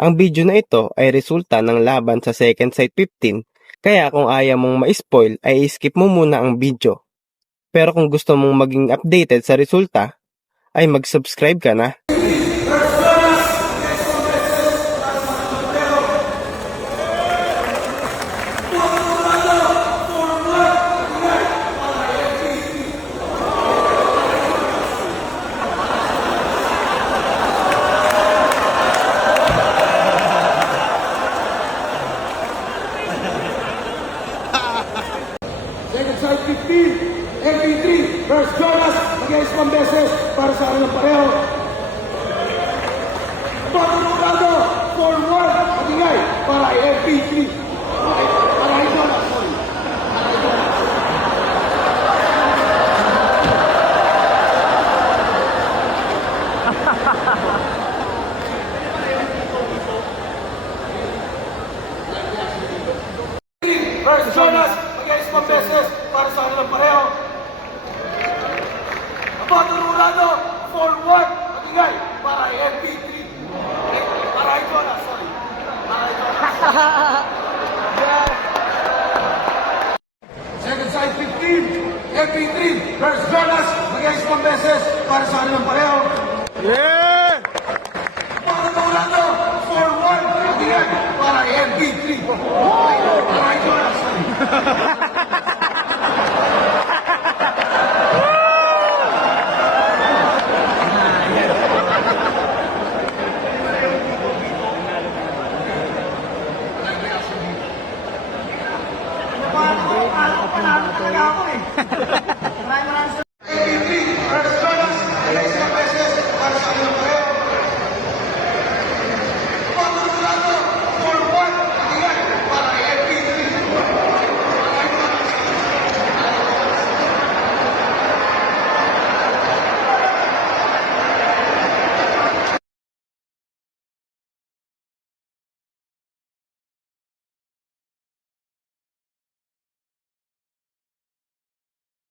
Ang video na ito ay resulta ng laban sa Second Sight 15, kaya kung ayaw mong ma-spoil ay skip mo muna ang video. Pero kung gusto mong maging updated sa resulta, ay mag-subscribe ka na. Second side 15, MP3 versus Jonas, against 1 beses para sa akin ng pareho. Patunurado, 4-1, matingay para ay MP3. Para ay Jonas, sorry. Para ay Jonas. Versus Jonas, against 1 beses para sa akin ng pareho. Patunurado, 4-1, matingay para ay MP3. Para ay Jonas, sorry. Para ay Jonas. Second side 15, MP3 versus Jonas, against 1 beses para sa akin ng pareho. Yeah! Patunurado, 4-1, matingay para ay MP3. Para ay Jonas, sorry.